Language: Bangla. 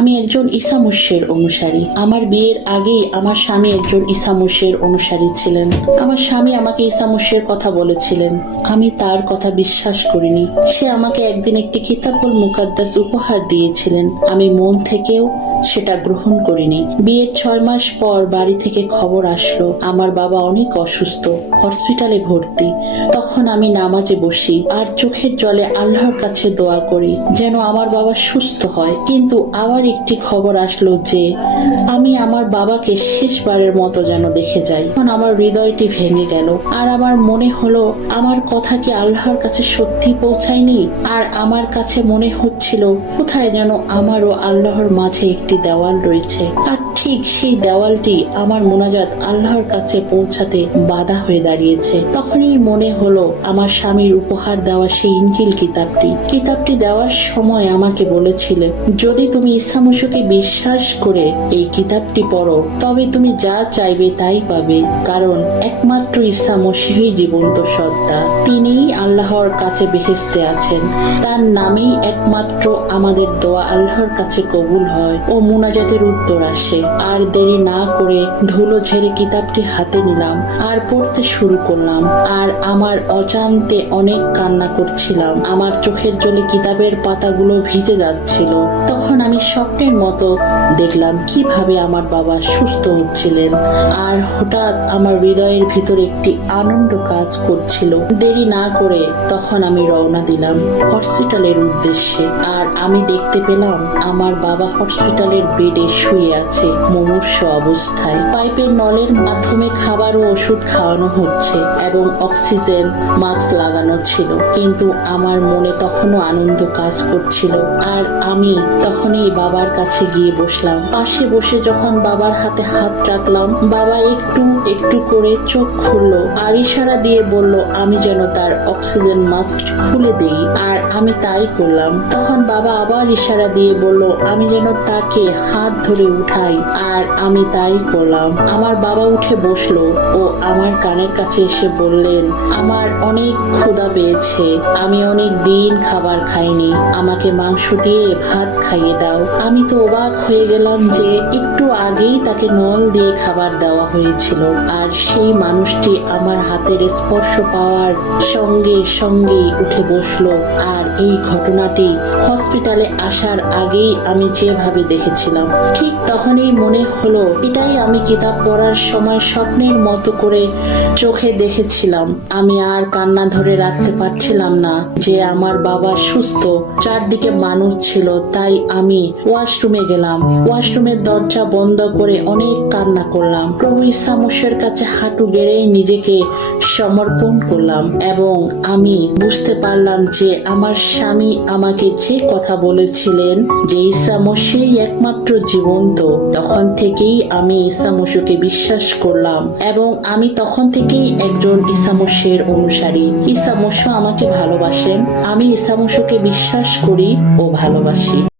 আমি একজন ঈসা মসীহের অনুসারী। আমার বিয়ের আগেই আমার স্বামী একজন ঈসা মসীহের অনুসারী ছিলেন। আমার স্বামী আমাকে ঈসা মসীহের কথা বলেছিলেন। আমি তার কথা বিশ্বাস করিনি। সে আমাকে একদিন একটি কিতাবুল মুকাদ্দাস উপহার দিয়েছিলেন। আমি মন থেকেও সেটা গ্রহণ করিনি। বিয়ের 6 মাস পর বাড়ি থেকে খবর আসলো আমার বাবা অনেক অসুস্থ, হসপিটালে ভর্তি। তখন আমি নামাজে বসি আর চোখের জলে আল্লাহর কাছে দোয়া করি যেন আমার বাবা সুস্থ হয়। কিন্তু আবার একটি খবর আসলো যে আমি আমার বাবাকে শেষবারের মতো যেন দেখে যাই। তখন আমার হৃদয়টি ভেঙে গেল আর আমার মনে হলো আমার কথা কি আল্লাহর কাছে সত্যি পৌঁছায়নি। আর আমার কাছে মনে হচ্ছিল কোথায় যেন আমার ও আল্লাহর মাঝে একটি দেওয়াল রয়েছে, আর ঠিক সেই দেওয়ালটি আমার মোনাজাত আল্লাহর কাছে পৌঁছাতে বাধা হয়ে দাঁড়িয়েছে। তখনই মনে হলো আমার স্বামীর উপহার দেওয়া সেই ইনজিল কিতাবটি দেওয়ার সময় আমাকে বলেছিলেন, যদি তুমি ঈসা মসীহকে বিশ্বাস করে এই কিতাবটি পড়ো তবে তুমি যা চাইবে তাই পাবে, কারণ একমাত্র ঈসা মসীহই জীবন্ত সত্তা। তিনিই আল্লাহর কাছে বেহেশতে আছেন। তার নামেই একমাত্র আমাদের দোয়া আল্লাহর কাছে কবুল হয় ও মুনাজাতের উত্তর আসে। আর দেরি না করে ধুলো ঝেড়ে কিতাবটি হাতে নিলাম আর পড়তে শুরু করলাম। আর আমার অজান্তে অনেক কান্না করছিলাম। আমার চোখের জলে কিতাবের পাতাগুলো ভিজে যাচ্ছিল। তখন আমি স্বপ্নের মতো দেখলাম কিভাবে আমার বাবা সুস্থ হচ্ছিলেন। আর হঠাৎ আমার হৃদয়ের ভিতরে একটি আনন্দ কাজ করছিল। দেরি না করে তখন আমি রওনা দিলাম হসপিটালের উদ্দেশ্যে। আর আমি দেখতে পেলাম আমার বাবা হসপিটালের বেডে শুয়ে আছে মুমূর্ষ অবস্থায়। পাইপের নলের মাধ্যমে খাবার ও ওষুধ খাওয়ানো হচ্ছে এবং অক্সিজেন মাস্ক লাগানো ছিল। কিন্তু আমার মনে তখনও আনন্দ কাজ করছিল। আর আমি তখনই বাবার কাছে গিয়ে বসলাম। পাশে বসে যখন বাবার হাতে হাত রাখলাম, বাবা একটু একটু করে চোখ খুললো আর ইশারা দিয়ে বলল আমি যেন তার অক্সিজেন মাস্ক খুলে দেই। আর আমি তাই করলাম। তখন বাবা আবার ইশারা দিয়ে বলল আমি যেন তাকে হাত ধরে উঠাই। আর আমি তাই করলাম। আমার বাবা উঠে বসলো ও আমার কানের কাছে এসে বললেন, আমার অনেক ক্ষুধা পেয়েছে, আমি অনেক দিন খাবার খাইনি, আমাকে মাংস দিয়ে ভাত খাইয়ে দাও। আমি তো অবাক হয়ে গেলাম যে একটু আগেই তাকে নল দিয়ে খাবার দেওয়া হয়েছিল। আর সেই মানুষটি আমার হাতের স্পর্শ পাওয়ার সঙ্গে সঙ্গেই উঠে বসলো। আর এই ঘটনাটি হসপিটালে আসার আগেই আমি যেভাবে দেখেছিলাম ঠিক তখনই মনে হলো এটাই আমি কিতাব পড়ার সময় স্বপ্নের মতো করে চোখে দেখেছিলাম। আমি আর কান্না ধরে রাখতে পারছিলাম না যে আমার বাবা সুস্থ। চারদিকে মানুষ ছিল, তাই আমি ওয়াশরুমে গেলাম। ওয়াশরুমের দরজা বন্ধ করে অনেক কান্না করলাম। প্রভু ঈসা মসীহের কাছে হাঁটু গেড়ে নিজেকে সমর্পণ করলাম এবং আমি বুঝতে পারলাম যে আমার স্বামী আমাকে যে কথা বলেছিলেন যে ঈসা মসীহই একমাত্র জীবন্ত, তখন থেকেই আমি ঈসা মসীহকে বিশ্বাস করলাম এবং আমি তখন থেকেই একজন ঈসা মসীহের অনুসারী। ঈসা মসীহ আমাকে ভালোবাসেন, আমি ঈসা মসীহকে বিশ্বাস করি ও ভালোবাসি।